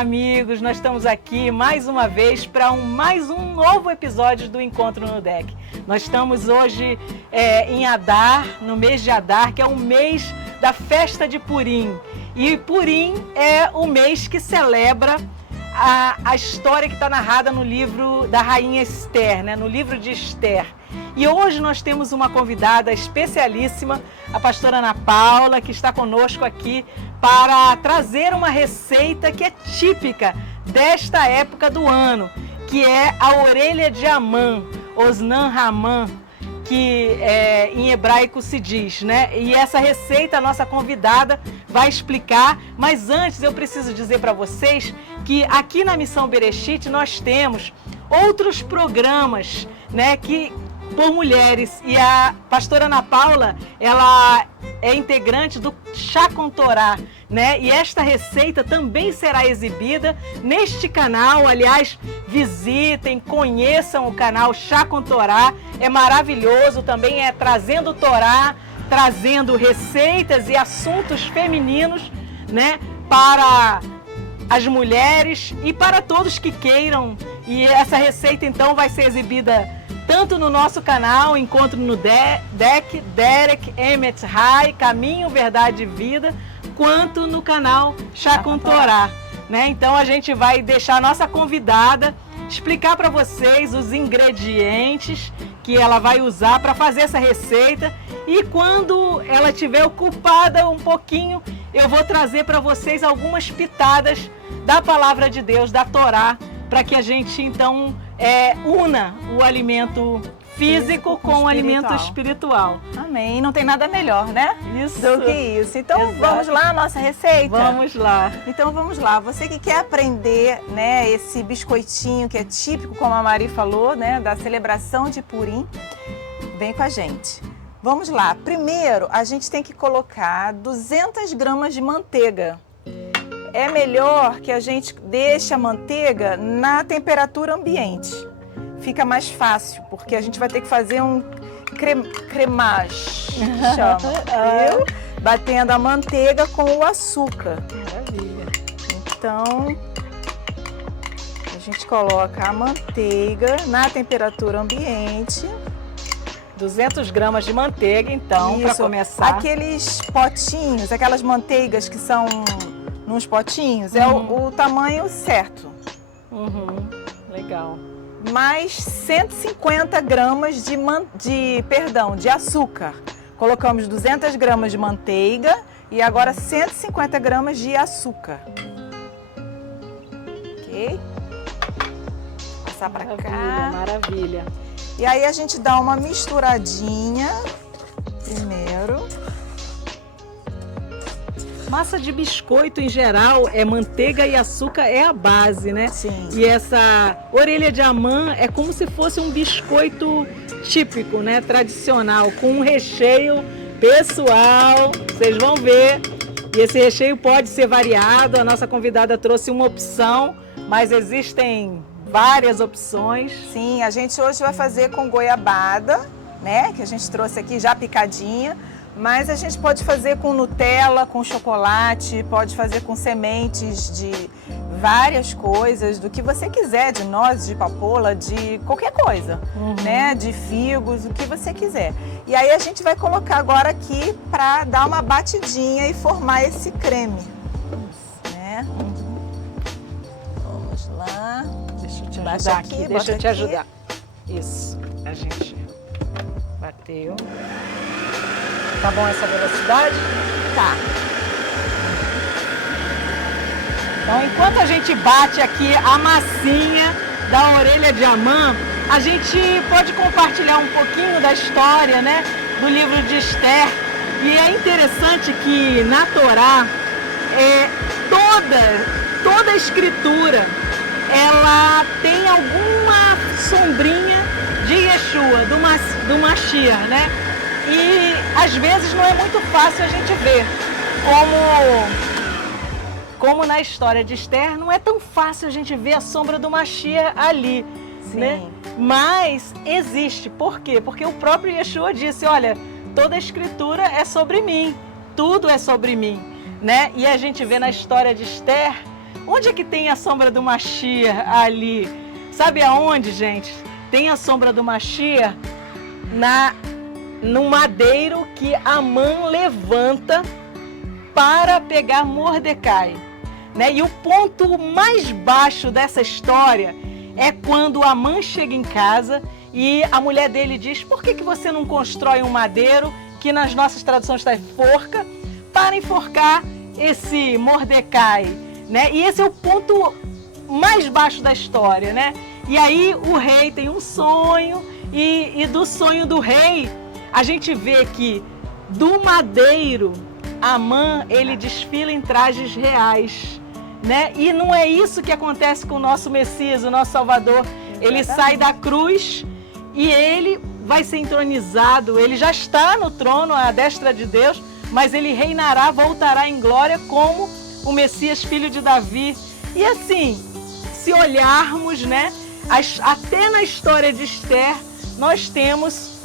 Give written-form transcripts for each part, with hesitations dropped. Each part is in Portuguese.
amigos, nós estamos aqui mais uma vez para mais um novo episódio do Encontro no Deck. Nós estamos hoje em Adar, no mês de Adar, que é o mês da festa de Purim. E Purim é o mês que celebra a história que está narrada no livro da rainha Esther, né? No livro de Esther. E hoje nós temos uma convidada especialíssima, a pastora Ana Paula, que está conosco aqui para trazer uma receita que é típica desta época do ano, que é a orelha de Amã, Osnan Ramã, que em hebraico se diz, né? E essa receita a nossa convidada vai explicar, mas antes eu preciso dizer para vocês que aqui na Missão Bereshit nós temos outros programas, né, que por mulheres, e a pastora Ana Paula, ela é integrante do Chá com Torá, né? E esta receita também será exibida neste canal. Aliás, visitem, conheçam o canal Chá com Torá, é maravilhoso, também é trazendo Torá, trazendo receitas e assuntos femininos, né, para as mulheres e para todos que queiram. E essa receita então vai ser exibida tanto no nosso canal Encontro no Deck, Derek Emet Rai, Caminho, Verdade e Vida, quanto no canal Chá com Torá, né? Então a gente vai deixar a nossa convidada explicar para vocês os ingredientes que ela vai usar para fazer essa receita, e quando ela estiver ocupada um pouquinho, eu vou trazer para vocês algumas pitadas da palavra de Deus, da Torá, para que a gente então una o alimento físico com o alimento espiritual. Amém. E não tem nada melhor, né? Isso. Do que isso. Então, Exato. Vamos lá a nossa receita? Vamos lá. Então, vamos lá. Você que quer aprender, né, esse biscoitinho que é típico, como a Mari falou, né, da celebração de Purim, vem com a gente. Vamos lá. Primeiro, a gente tem que colocar 200 gramas de manteiga. É melhor que a gente deixe a manteiga na temperatura ambiente. Fica mais fácil, porque a gente vai ter que fazer um cremage, chama, viu? Batendo a manteiga com o açúcar. Maravilha. Então, a gente coloca a manteiga na temperatura ambiente. 200 gramas de manteiga, então, para começar. Aqueles potinhos, aquelas manteigas que são nos potinhos, é o tamanho certo. Legal. Mais 150 gramas de açúcar. Colocamos 200 gramas de manteiga e agora 150 gramas de açúcar. Ok? Passar para cá. Maravilha. E aí a gente dá uma misturadinha primeiro. Massa de biscoito, em geral, manteiga e açúcar é a base, né? Sim. E essa orelha de Amã é como se fosse um biscoito típico, né? Tradicional, com um recheio pessoal. Vocês vão ver. E esse recheio pode ser variado. A nossa convidada trouxe uma opção, mas existem várias opções. Sim, a gente hoje vai fazer com goiabada, né? Que a gente trouxe aqui já picadinha. Mas a gente pode fazer com Nutella, com chocolate, pode fazer com sementes de várias coisas, do que você quiser, de nozes, de papoula, de qualquer coisa, né? De figos, o que você quiser. E aí a gente vai colocar agora aqui para dar uma batidinha e formar esse creme, né? Vamos lá. Deixa eu te Baixa ajudar aqui, aqui. bota Deixa eu te aqui. ajudar. Isso. A gente bateu. Tá bom essa velocidade? Tá. Então, enquanto a gente bate aqui a massinha da orelha de Amã, a gente pode compartilhar um pouquinho da história, né, do livro de Esther. E é interessante que na Torá, toda a escritura, ela tem alguma sombrinha de Yeshua, do Mashiach, né? E às vezes não é muito fácil a gente ver, como na história de Esther, não é tão fácil a gente ver a sombra do Mashiach ali, né? Mas existe. Por quê? Porque o próprio Yeshua disse, olha, toda a escritura é sobre mim, tudo é sobre mim, né? E a gente vê na história de Esther Onde é que tem a sombra do Mashiach ali? Sabe aonde, gente? Tem a sombra do Mashiach no madeiro que Amã levanta para pegar Mordecai, né? E o ponto mais baixo dessa história é quando Amã chega em casa e a mulher dele diz: por que você não constrói um madeiro, que nas nossas traduções está forca, para enforcar esse Mordecai, né? E esse é o ponto mais baixo da história, né? E aí o rei tem um sonho e do sonho do rei a gente vê que do madeiro Amã ele desfila em trajes reais, né? E não é isso que acontece com o nosso Messias, o nosso Salvador. Ele sai da cruz e ele vai ser entronizado. Ele já está no trono à destra de Deus, mas ele reinará, voltará em glória como o Messias, filho de Davi. E assim, se olharmos, né, até na história de Esther, nós temos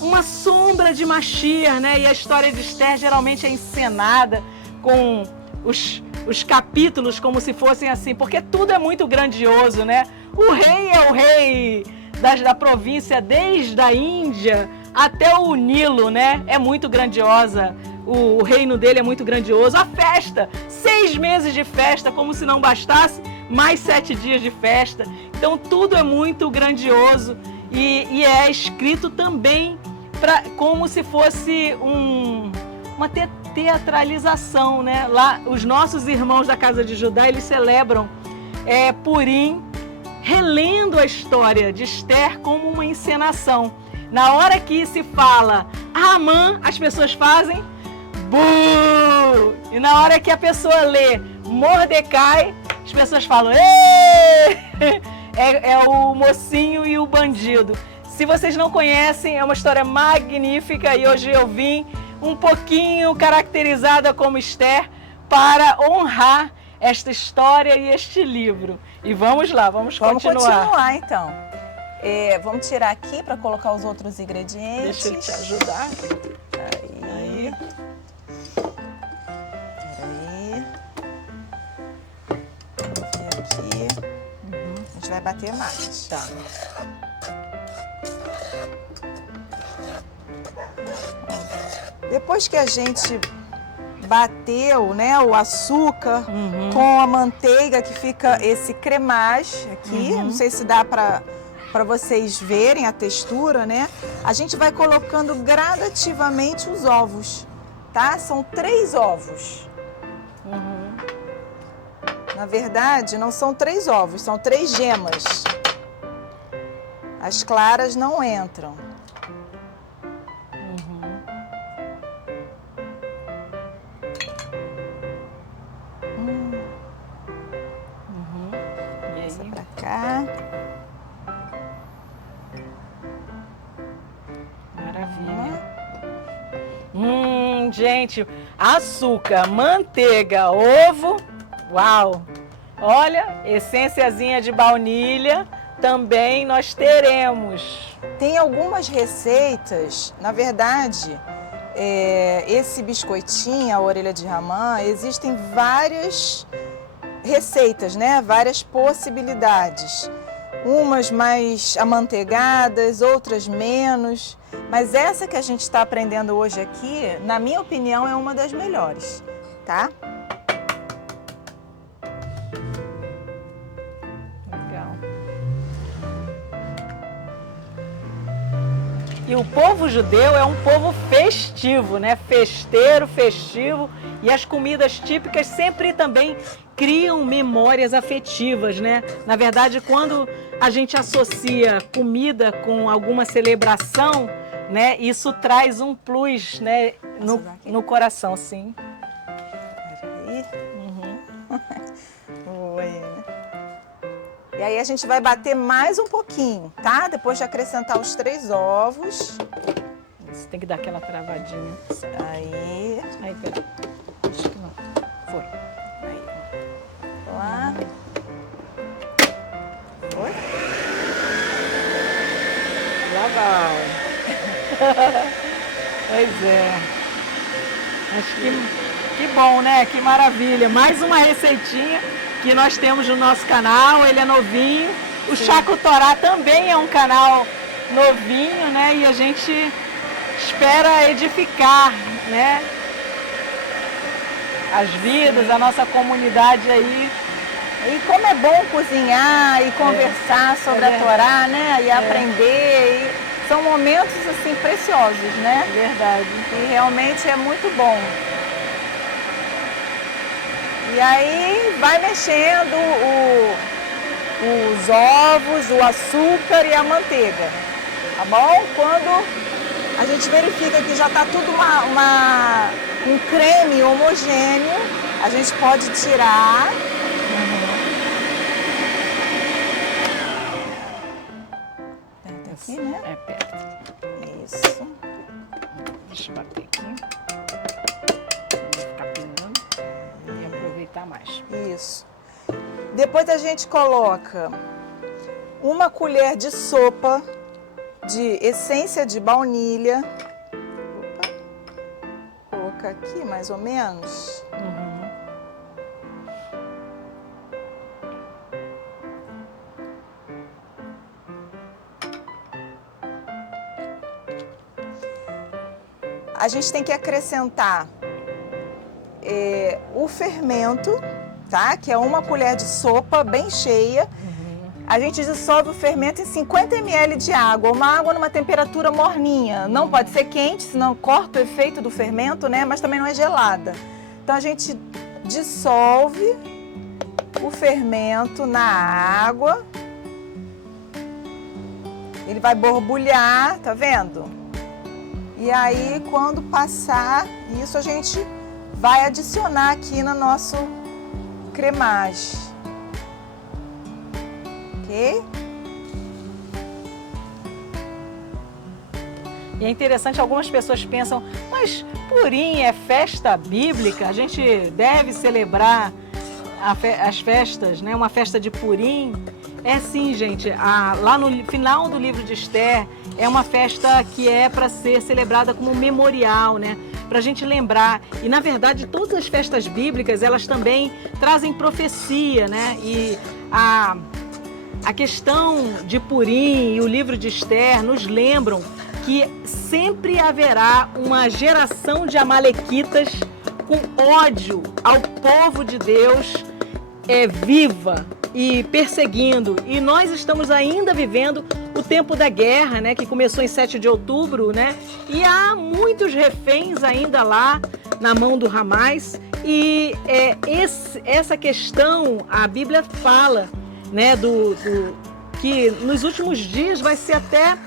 uma sombra de Mashiach, né? E a história de Esther geralmente é encenada com os capítulos como se fossem assim, porque tudo é muito grandioso, né? O rei é o rei da província, desde a Índia até o Nilo, né? É muito grandiosa. O reino dele é muito grandioso. A festa, 6 meses de festa, como se não bastasse, mais 7 dias de festa. Então tudo é muito grandioso e é escrito também como se fosse uma teatralização, né? Lá, os nossos irmãos da casa de Judá, eles celebram Purim, relendo a história de Esther como uma encenação. Na hora que se fala Amã, as pessoas fazem bu! E na hora que a pessoa lê Mordecai, as pessoas falam ê! É o mocinho e o bandido. Se vocês não conhecem, é uma história magnífica e hoje eu vim um pouquinho caracterizada como Esther para honrar esta história e este livro. E vamos lá, vamos continuar. Vamos continuar então. Vamos tirar aqui para colocar os outros ingredientes. Deixa eu te ajudar. Aí. Peraí. Vamos ver aqui. A gente vai bater mais. Tá. Depois que a gente bateu, né, o açúcar com a manteiga, que fica esse cremage aqui, não sei se dá para vocês verem a textura, né? A gente vai colocando gradativamente os ovos, tá? São 3 ovos. Na verdade, não são 3 ovos, são 3 gemas. As claras não entram. Cá. Maravilha. Gente, açúcar, manteiga, ovo. Uau! Olha, essênciazinha de baunilha também nós teremos. Tem algumas receitas, na verdade, esse biscoitinho, a orelha de Ramã, existem várias receitas, né? Várias possibilidades. Umas mais amanteigadas, outras menos. Mas essa que a gente está aprendendo hoje aqui, na minha opinião, é uma das melhores, tá? Legal. E o povo judeu é um povo festivo, né? Festeiro, festivo. E as comidas típicas sempre também criam memórias afetivas, né? Na verdade, quando a gente associa comida com alguma celebração, né? Isso traz um plus, né? No coração, sim. Peraí. Oi. E aí a gente vai bater mais um pouquinho, tá? Depois de acrescentar os 3 ovos. Você tem que dar aquela travadinha. Aí. Aí, peraí. Acho que não. Foi. Aí. Lá. Foi? Lá vai. Pois é. Acho que bom, né? Que maravilha. Mais uma receitinha que nós temos no nosso canal, ele é novinho. O Chaco Torá também é um canal novinho, né? E a gente espera edificar, né? As vidas, a nossa comunidade aí. E como é bom cozinhar e conversar sobre a Torá, né? E aprender. E são momentos assim preciosos, né? É verdade. E realmente é muito bom. E aí vai mexendo os ovos, o açúcar e a manteiga, tá bom? Quando a gente verifica que já está tudo um creme homogêneo, a gente pode tirar. Aperta aqui, né? É perto. Isso. Deixa eu bater aqui. Ficar pingando e aproveitar mais. Isso. Depois a gente coloca uma colher de sopa de essência de baunilha. Opa. Vou colocar aqui mais ou menos. A gente tem que acrescentar o fermento, tá? Que é uma colher de sopa bem cheia. A gente dissolve o fermento em 50 ml de água, uma água numa temperatura morninha. Não pode ser quente, senão corta o efeito do fermento, né? Mas também não é gelada. Então a gente dissolve o fermento na água. Ele vai borbulhar, tá vendo? E aí, quando passar isso, a gente vai adicionar aqui no nosso cremage. Ok? E é interessante, algumas pessoas pensam, mas Purim é festa bíblica, a gente deve celebrar as festas, né? Uma festa de Purim. É sim, gente, lá no final do livro de Esther, é uma festa que é para ser celebrada como memorial, né? Para a gente lembrar. E, na verdade, todas as festas bíblicas, elas também trazem profecia, né? E a questão de Purim e o livro de Esther nos lembram que sempre haverá uma geração de amalequitas com ódio ao povo de Deus viva e perseguindo. E nós estamos ainda vivendo o tempo da guerra, né, que começou em 7 de outubro, né? E há muitos reféns ainda lá na mão do Hamas. E essa questão, a Bíblia fala, né, que nos últimos dias vai ser até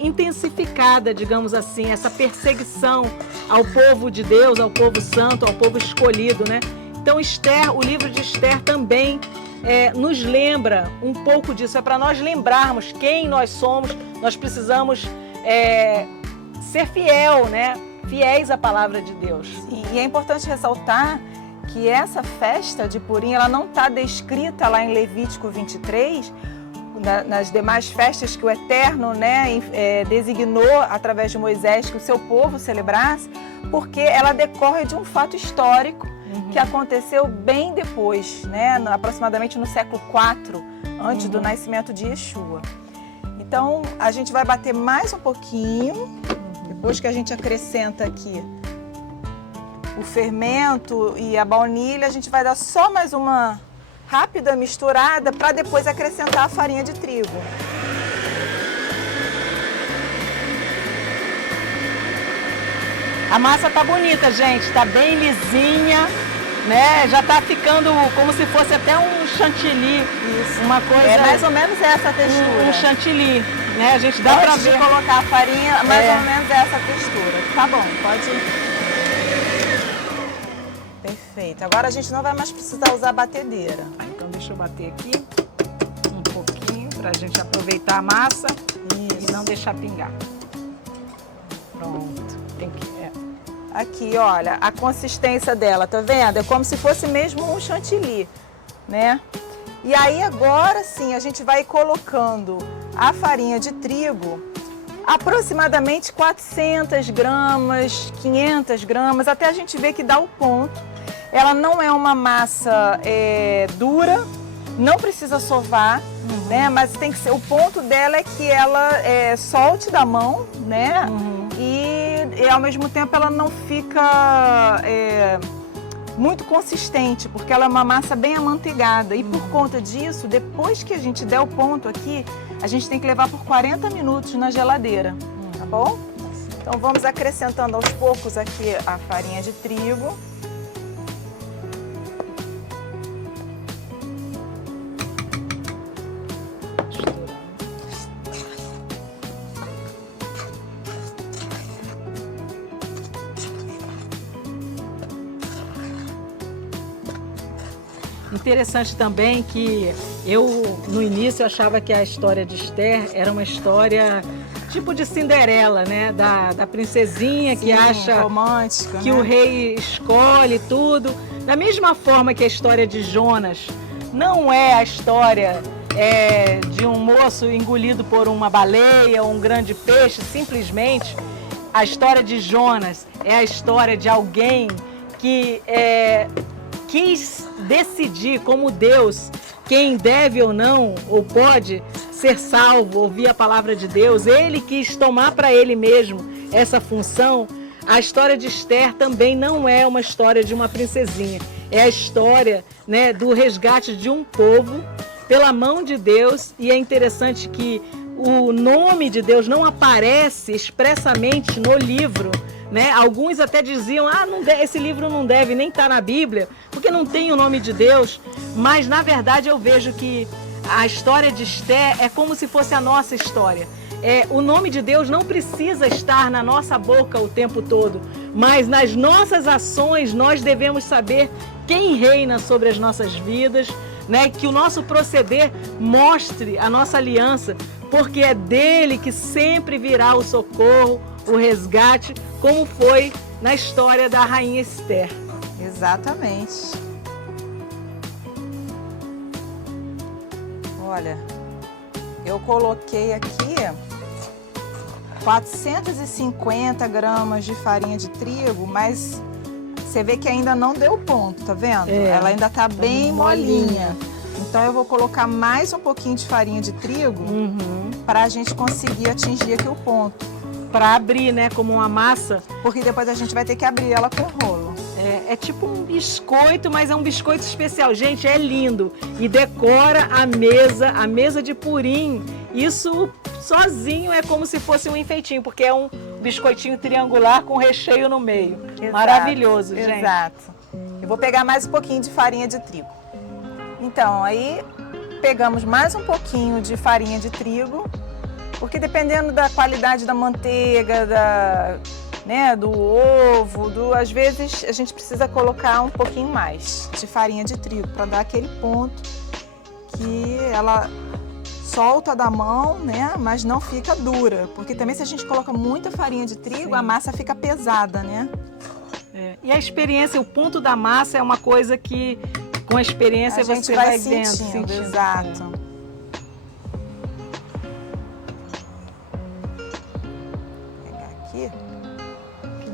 intensificada, digamos assim, essa perseguição ao povo de Deus, ao povo santo, ao povo escolhido, né? Então Esther, o livro de Esther também nos lembra um pouco disso. É para nós lembrarmos quem nós somos. Nós precisamos ser fiel, né? Fiéis à palavra de Deus. E é importante ressaltar que essa festa de Purim, ela não está descrita lá em Levítico 23, nas demais festas que o Eterno, né, designou através de Moisés que o seu povo celebrasse, porque ela decorre de um fato histórico que aconteceu bem depois, né, aproximadamente no século IV, antes do nascimento de Yeshua. Então, a gente vai bater mais um pouquinho, depois que a gente acrescenta aqui o fermento e a baunilha, a gente vai dar só mais uma rápida misturada para depois acrescentar a farinha de trigo. A massa tá bonita, gente, tá bem lisinha, né? Já tá ficando como se fosse até um chantilly. Isso. Uma coisa. É mais ou menos essa textura. Um chantilly, né? A gente dá para ver. Antes de colocar a farinha, mais ou menos essa textura. Tá bom, pode. Perfeito. Agora a gente não vai mais precisar usar a batedeira. Então deixa eu bater aqui um pouquinho para a gente aproveitar a massa. Isso. E não deixar pingar. Pronto. Tem que. Aqui, olha, a consistência dela, tá vendo? É como se fosse mesmo um chantilly, né? E aí agora sim, a gente vai colocando a farinha de trigo, aproximadamente 400 gramas, 500 gramas, até a gente ver que dá o ponto. Ela não é uma massa dura, não precisa sovar, né? Mas tem que ser, o ponto dela é que ela solte da mão, né? E ao mesmo tempo ela não fica muito consistente, porque ela é uma massa bem amanteigada. E por conta disso, depois que a gente der o ponto aqui, a gente tem que levar por 40 minutos na geladeira, tá bom? Então vamos acrescentando aos poucos aqui a farinha de trigo. Interessante também que no início, achava que a história de Esther era uma história tipo de Cinderela, né? Da princesinha. Sim, que acha romântica, que, né, o rei escolhe tudo. Da mesma forma que a história de Jonas não é a história de um moço engolido por uma baleia ou um grande peixe, simplesmente. A história de Jonas é a história de alguém que quis decidir como Deus quem deve ou não, ou pode ser salvo, ouvir a palavra de Deus. Ele quis tomar para ele mesmo essa função. A história de Esther também não é uma história de uma princesinha. É a história, né, do resgate de um povo pela mão de Deus. E é interessante que o nome de Deus não aparece expressamente no livro, né? Alguns até diziam, esse livro não deve nem estar na Bíblia, porque não tem o nome de Deus. Mas, na verdade, eu vejo que a história de Esther é como se fosse a nossa história. O nome de Deus não precisa estar na nossa boca o tempo todo, mas nas nossas ações nós devemos saber quem reina sobre as nossas vidas, né? Que o nosso proceder mostre a nossa aliança, porque é dele que sempre virá o socorro, o resgate, como foi na história da rainha Esther. Exatamente. Olha, eu coloquei aqui 450 gramas de farinha de trigo, mas você vê que ainda não deu ponto, tá vendo? Ela ainda tá bem molinha. Então eu vou colocar mais um pouquinho de farinha de trigo para a gente conseguir atingir aqui o ponto. Para abrir, né, como uma massa. Porque depois a gente vai ter que abrir ela com rolo. É tipo um biscoito, mas é um biscoito especial. Gente, é lindo. E decora a mesa de purim. Isso sozinho é como se fosse um enfeitinho, porque é um biscoitinho triangular com recheio no meio. Exato, maravilhoso, gente. Exato. Eu vou pegar mais um pouquinho de farinha de trigo. Então, aí pegamos mais um pouquinho de farinha de trigo, porque dependendo da qualidade da manteiga, do ovo, às vezes a gente precisa colocar um pouquinho mais de farinha de trigo para dar aquele ponto que ela solta da mão, né? Mas não fica dura, porque também se a gente coloca muita farinha de trigo, sim, a massa fica pesada, né? E a experiência, o ponto da massa é uma coisa que com a experiência você vai sentindo. Exato.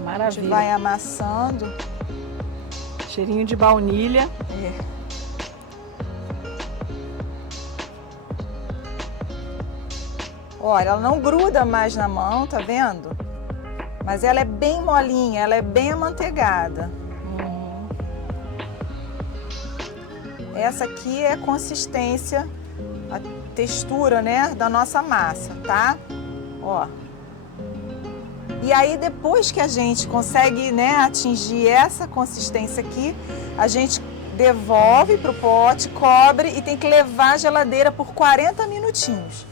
Maravilha. A gente vai amassando. Cheirinho de baunilha. Olha, ela não gruda mais na mão, tá vendo? Mas ela é bem molinha, ela é bem amanteigada. Essa aqui é a consistência, a textura, né, da nossa massa, tá? Ó. E aí, depois que a gente consegue, né, atingir essa consistência aqui, a gente devolve para o pote, cobre e tem que levar à geladeira por 40 minutinhos.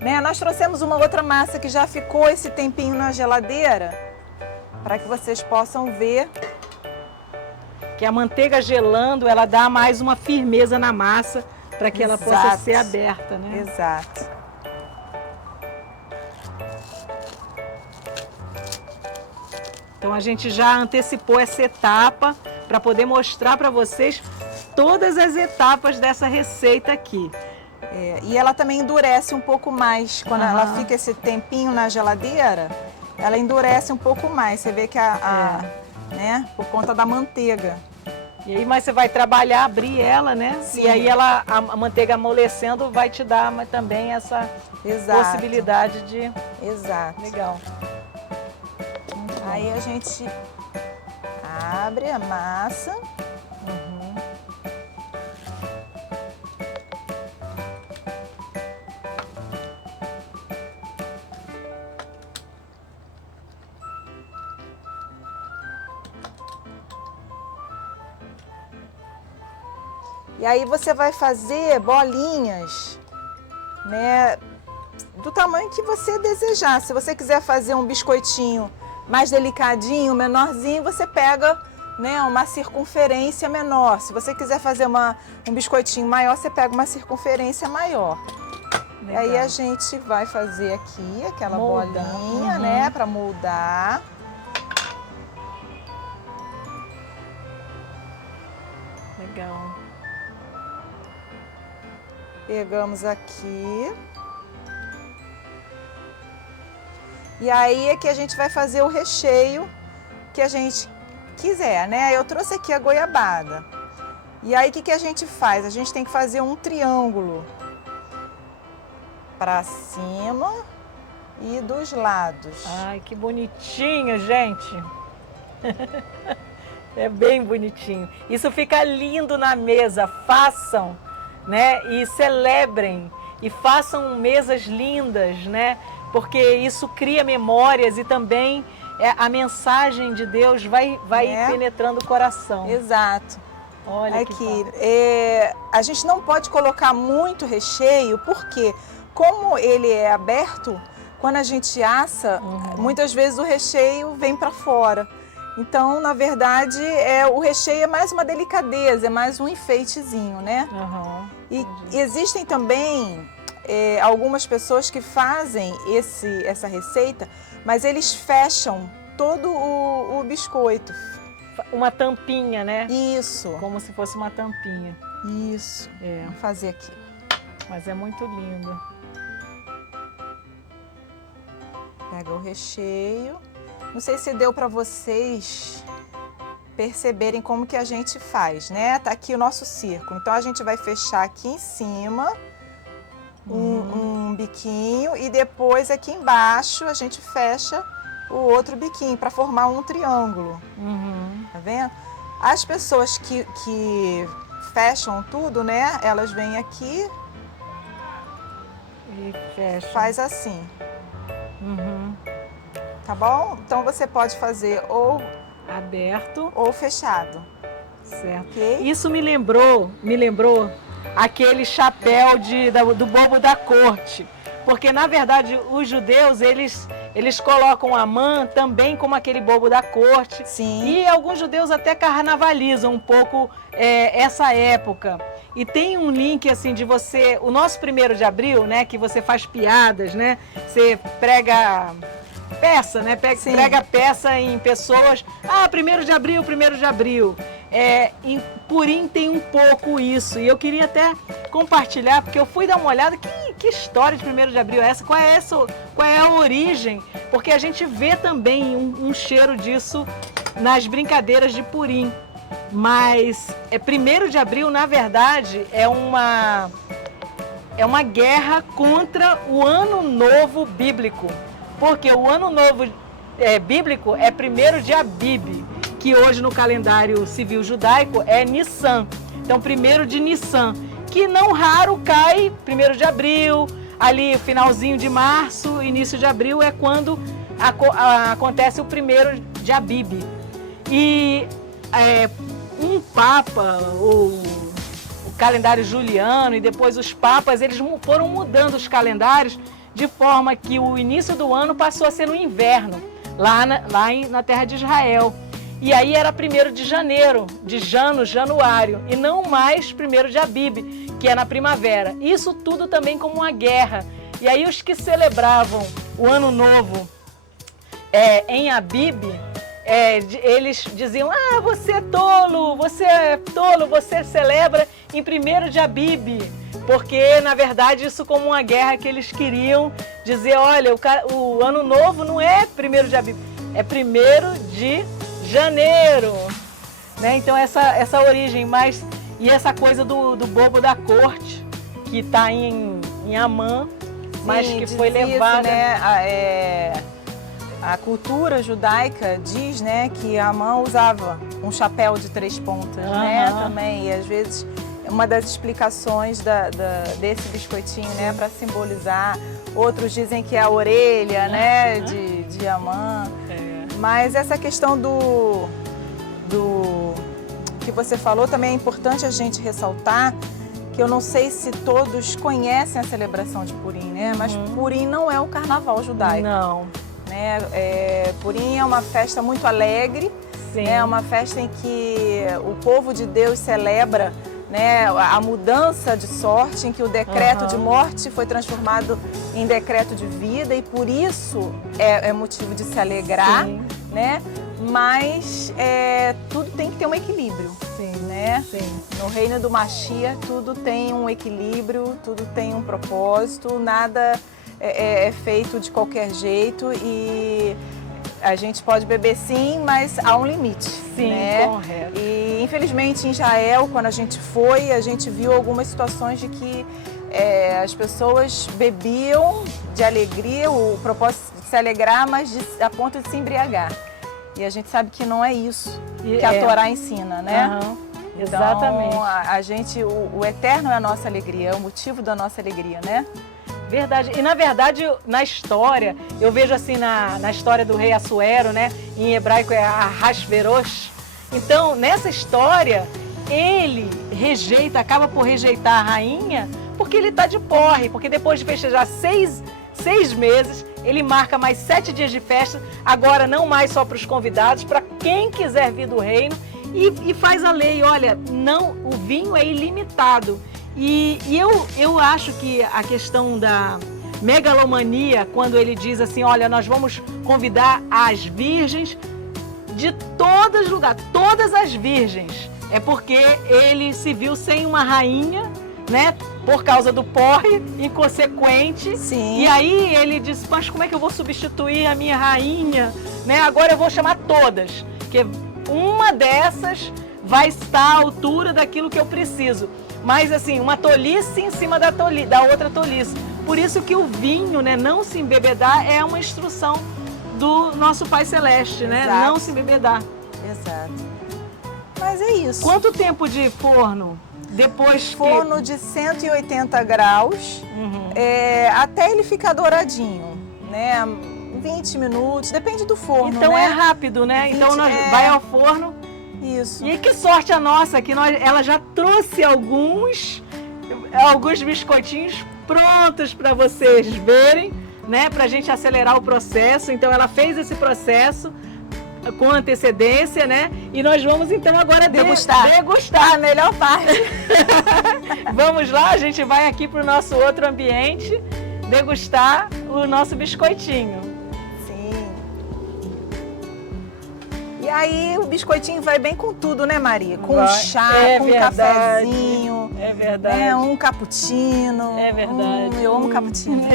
Né? Nós trouxemos uma outra massa que já ficou esse tempinho na geladeira, para que vocês possam ver. Que a manteiga gelando, ela dá mais uma firmeza na massa, para que ela possa ser aberta, né? Exato. Então a gente já antecipou essa etapa para poder mostrar para vocês todas as etapas dessa receita aqui. E ela também endurece um pouco mais. Quando ela fica esse tempinho na geladeira, ela endurece um pouco mais. Você vê que né, por conta da manteiga. E aí, mas você vai trabalhar, abrir ela, né? Sim. E aí ela, a manteiga amolecendo vai te dar também essa possibilidade de... Exato. Legal. Aí a gente abre a massa. Uhum. E aí você vai fazer bolinhas, né, do tamanho que você desejar. Se você quiser fazer um biscoitinho mais delicadinho, menorzinho, você pega, né, uma circunferência menor. Se você quiser fazer um biscoitinho maior, você pega uma circunferência maior. E aí a gente vai fazer aqui aquela bolinha, né, para moldar. Legal. Pegamos aqui. E aí é que a gente vai fazer o recheio que a gente quiser, né? Eu trouxe aqui a goiabada. E aí o que a gente faz? A gente tem que fazer um triângulo para cima e dos lados. Ai, que bonitinho, gente. É bem bonitinho. Isso fica lindo na mesa. Façam, né? E celebrem. E façam mesas lindas, né? Porque isso cria memórias e também a mensagem de Deus vai penetrando o coração. Exato. Olha aqui, a gente não pode colocar muito recheio, porque como ele é aberto, quando a gente assa, muitas vezes o recheio vem para fora. Então, na verdade, o recheio é mais uma delicadeza, é mais um enfeitezinho, né? E existem também algumas pessoas que fazem essa receita, mas eles fecham todo o biscoito. Uma tampinha, né? Isso. Como se fosse uma tampinha. Isso. Vamos fazer aqui. Mas é muito lindo. Pega o recheio. Não sei se deu para vocês perceberem como que a gente faz, né? Tá aqui o nosso círculo. Então a gente vai fechar aqui em cima um biquinho e depois aqui embaixo a gente fecha o outro biquinho para formar um triângulo. Tá vendo? As pessoas que fecham tudo, né? Elas vêm aqui e fecham. Faz assim. Tá bom? Então você pode fazer ou aberto ou fechado. Certo. Okay? Isso me lembrou aquele chapéu do bobo da corte. Porque, na verdade, os judeus, eles colocam a mãe também como aquele bobo da corte. Sim. E alguns judeus até carnavalizam um pouco essa época. E tem um link, assim, de você... O nosso 1º de abril, né? Que você faz piadas, né? Você prega... peça, né? Prega peça em pessoas. 1º de abril, 1º de abril. Em Purim tem um pouco isso. E eu queria até compartilhar, porque eu fui dar uma olhada. Que história de 1º de abril é essa? Qual é a origem? Porque a gente vê também um cheiro disso nas brincadeiras de Purim. Mas 1º de abril, na verdade, é uma guerra contra o Ano Novo Bíblico. Porque o Ano Novo Bíblico é 1º de Abib, que hoje no calendário civil judaico é Nissan. Então, 1º de Nissan, que não raro cai 1º de abril, ali finalzinho de março, início de abril é quando acontece o 1º de Abib. E um papa, o calendário juliano e depois os papas, eles foram mudando os calendários de forma que o início do ano passou a ser no inverno, lá na terra de Israel. E aí era 1º de janeiro, de januário, e não mais 1º de Abib, que é na primavera. Isso tudo também como uma guerra. E aí os que celebravam o Ano Novo em Abib, eles diziam, você é tolo, você celebra em 1º de Abib. Porque, na verdade, isso como uma guerra que eles queriam dizer, olha, o Ano Novo não é 1º de Abib, é 1º de janeiro. né? Então essa origem mais... E essa coisa do bobo da corte, que está em Amã, mas que foi levada... Né? A cultura judaica diz, né, que Amã usava um chapéu de 3 pontas, né, também. E às vezes uma das explicações desse biscoitinho, né, para simbolizar. Outros dizem que é a orelha, né, de Amã. Mas essa questão do que você falou também é importante a gente ressaltar, que eu não sei se todos conhecem a celebração de Purim, né? Mas Purim não é o carnaval judaico. Não. Né? Purim é uma festa muito alegre, né? É uma festa em que o povo de Deus celebra, né, a mudança de sorte, em que o decreto de morte foi transformado em decreto de vida, e por isso é motivo de se alegrar, né? Mas tudo tem que ter um equilíbrio, né? No reino do Mashiach tudo tem um equilíbrio, tudo tem um propósito, nada é feito de qualquer jeito, e a gente pode beber sim, mas há um limite. Né? Correto. E infelizmente em Israel, quando a gente foi, a gente viu algumas situações de que as pessoas bebiam de alegria, o propósito de se alegrar, mas a ponto de se embriagar. E a gente sabe que não é isso que a Torá ensina, né? Exatamente. Então, a gente, o eterno é a nossa alegria, é o motivo da nossa alegria, né? Verdade. E na verdade, na história, eu vejo assim na história do rei Assuero, né? Em hebraico é Ahasverosh. Então, nessa história, ele acaba por rejeitar a rainha, porque ele está de porre, porque depois de festejar seis meses, ele marca mais 7 dias de festa, agora não mais só para os convidados, para quem quiser vir do reino, e faz a lei, olha, não, o vinho é ilimitado. E eu acho que a questão da megalomania, quando ele diz assim, olha, nós vamos convidar as virgens de todos os lugares, todas as virgens, é porque ele se viu sem uma rainha, né, por causa do porre inconsequente. Sim. E aí ele disse, mas como é que eu vou substituir a minha rainha, né? Agora eu vou chamar todas, porque uma dessas vai estar à altura daquilo que eu preciso. Mas assim, uma tolice em cima da outra tolice. Por isso que o vinho, né, não se embebedar, é uma instrução do nosso Pai Celeste, né? Exato. Não se embebedar. Exato. Mas é isso. Quanto tempo de forno? Depois forno de 180 graus, até ele ficar douradinho, né? 20 minutos, depende do forno, então, né? é rápido, né? Então nós vai ao forno. Isso. E que sorte a nossa, que ela já trouxe alguns biscoitinhos prontos para vocês verem, né? Pra gente acelerar o processo. Então ela fez esse processo com antecedência, né? E nós vamos então agora degustar a melhor parte. Vamos lá, a gente vai aqui para o nosso outro ambiente degustar o nosso biscoitinho. Sim. E aí o biscoitinho vai bem com tudo, né, Maria? Com chá, com um cafezinho. É verdade. Um cappuccino. É verdade. Eu amo cappuccino.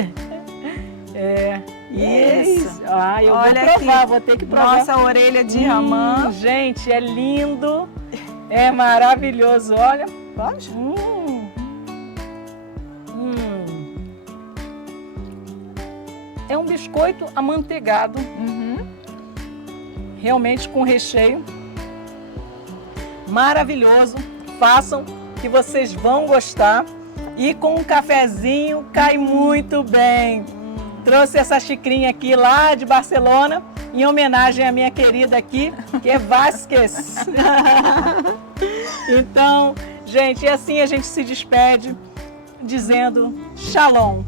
Isso. Eu vou provar, vou ter que provar. Nossa orelha de Amã. Gente, é lindo. É maravilhoso. Olha. Pode? É um biscoito amanteigado. Realmente com recheio maravilhoso. Façam que vocês vão gostar. E com um cafezinho cai muito bem. Trouxe essa xicrinha aqui lá de Barcelona, em homenagem à minha querida aqui, que é Vasquez. Então, gente, e assim a gente se despede, dizendo Shalom.